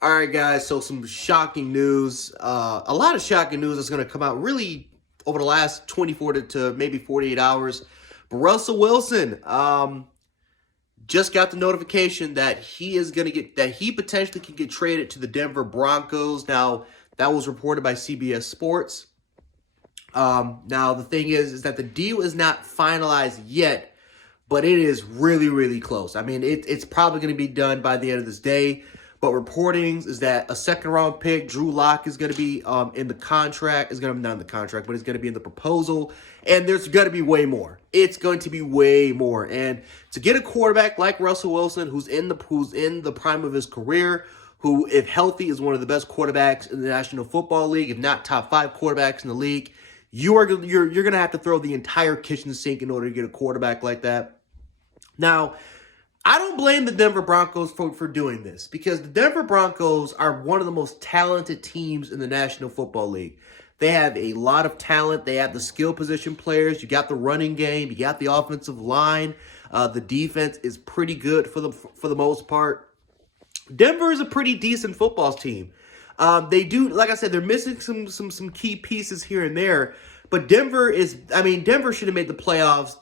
All right, guys. So some shocking news. A lot of shocking news is going to come out really over the last 24 to maybe 48 hours. But Russell Wilson just got the notification that he potentially can get traded to the Denver Broncos. Now, that was reported by CBS Sports. Now, the thing is that the deal is not finalized yet, but it is really, really close. I mean, it's probably going to be done by the end of this day. But reportings is that a second-round pick, Drew Lock, is going to be in the contract. Is going to be not in the contract, but it's going to be in the proposal. And there's going to be way more. It's going to be way more. And to get a quarterback like Russell Wilson, who's in the prime of his career, who, if healthy, is one of the best quarterbacks in the National Football League, if not top 5 quarterbacks in the league, you're going to have to throw the entire kitchen sink in order to get a quarterback like that. Now, I don't blame the Denver Broncos for doing this because the Denver Broncos are one of the most talented teams in the National Football League. They have a lot of talent. They have the skill position players. You got the running game. You got the offensive line. The defense is pretty good for the most part. Denver is a pretty decent football team. They do, like I said, they're missing some key pieces here and there. But Denver should have made the playoffs.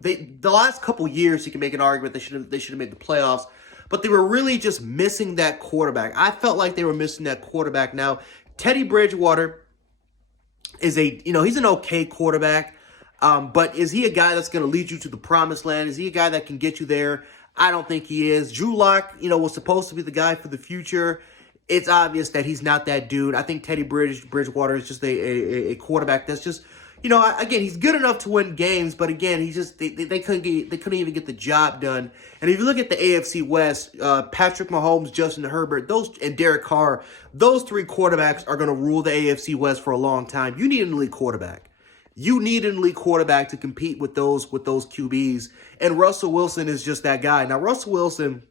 The last couple years, you can make an argument they should have made the playoffs, but they were really just missing that quarterback. I felt like they were missing that quarterback. Now, Teddy Bridgewater is he's an okay quarterback, but is he a guy that's going to lead you to the promised land? Is he a guy that can get you there? I don't think he is. Drew Lock, was supposed to be the guy for the future. It's obvious that he's not that dude. I think Teddy Bridgewater is just a quarterback that's just. Again, he's good enough to win games, but again, they couldn't even get the job done. And if you look at the AFC West, Patrick Mahomes, Justin Herbert, and Derek Carr, those 3 quarterbacks are going to rule the AFC West for a long time. You need an elite quarterback. You need an elite quarterback to compete with those QBs, and Russell Wilson is just that guy. Now, Russell Wilson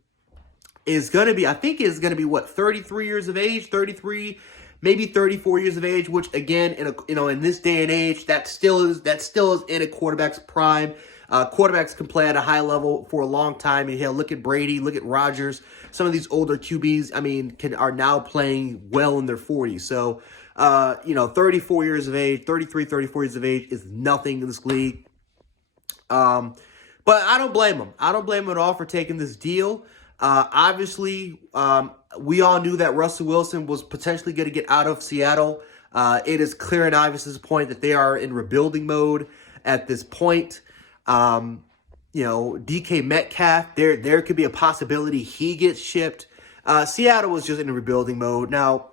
is going to be, I think, 33 years of age, 33. Maybe 34 years of age, which again, in this day and age, that still is in a quarterback's prime. Quarterbacks can play at a high level for a long time. And hell, look at Brady, look at Rodgers. Some of these older QBs, are now playing well in their 40s. So, 34 years of age, 34 years of age is nothing in this league. But I don't blame him. I don't blame him at all for taking this deal. Obviously, we all knew that Russell Wilson was potentially going to get out of Seattle. It is clear and obvious at this point that they are in rebuilding mode at this point. DK Metcalf, there could be a possibility he gets shipped. Seattle was just in rebuilding mode. Now,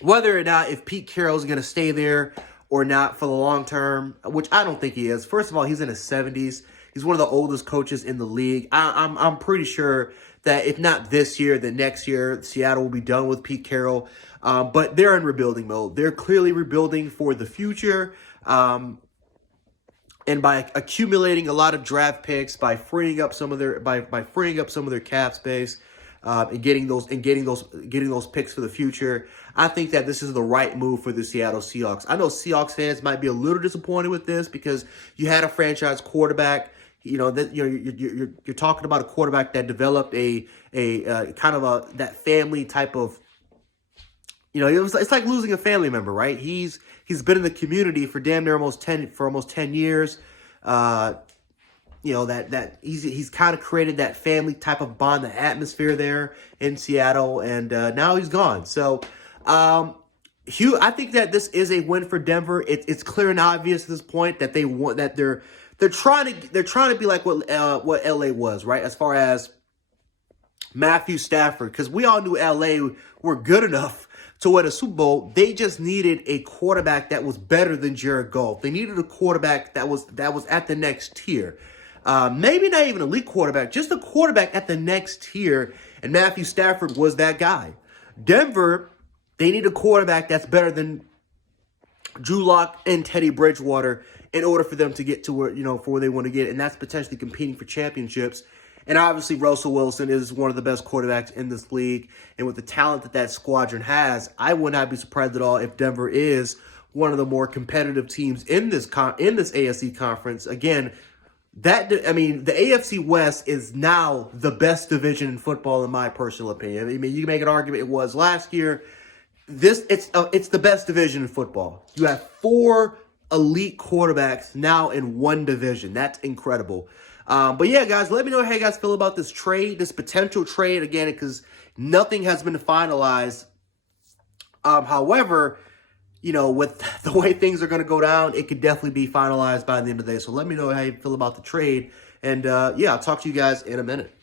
whether or not if Pete Carroll is going to stay there or not for the long term, which I don't think he is. First of all, he's in his 70s. He's one of the oldest coaches in the league. I'm pretty sure that if not this year, then next year, Seattle will be done with Pete Carroll. But they're in rebuilding mode. They're clearly rebuilding for the future. And by accumulating a lot of draft picks, by freeing up some of their cap space, and getting those picks for the future, I think that this is the right move for the Seattle Seahawks. I know Seahawks fans might be a little disappointed with this because you had a franchise quarterback. You're talking about a quarterback that developed a kind of that family type of. It's like losing a family member, right? He's been in the community for damn near almost 10 years. That he's kind of created that family type of bond, the atmosphere there in Seattle, and now he's gone. So, I think that this is a win for Denver. It's clear and obvious at this point that they're trying to be like what LA was, right? As far as Matthew Stafford, because we all knew LA were good enough to win a Super Bowl. They just needed a quarterback that was better than Jared Goff. They needed a quarterback that was at the next tier. Maybe not even an elite quarterback, just a quarterback at the next tier. And Matthew Stafford was that guy. Denver, they need a quarterback that's better than Drew Lock and Teddy Bridgewater in order for them to get to where, for where they want to get. And that's potentially competing for championships. And obviously, Russell Wilson is one of the best quarterbacks in this league. And with the talent that squadron has, I would not be surprised at all if Denver is one of the more competitive teams in this AFC conference. Again, I mean, the AFC West is now the best division in football, in my personal opinion. I mean, you can make an argument it was last year. It's the best division in football. You have 4 elite quarterbacks now in one division. That's incredible. But yeah, guys, let me know how you guys feel about this trade, this potential trade, again, because nothing has been finalized. However, you know, with the way things are going to go down, it could definitely be finalized by the end of the day. So let me know how you feel about the trade. And yeah, I'll talk to you guys in a minute.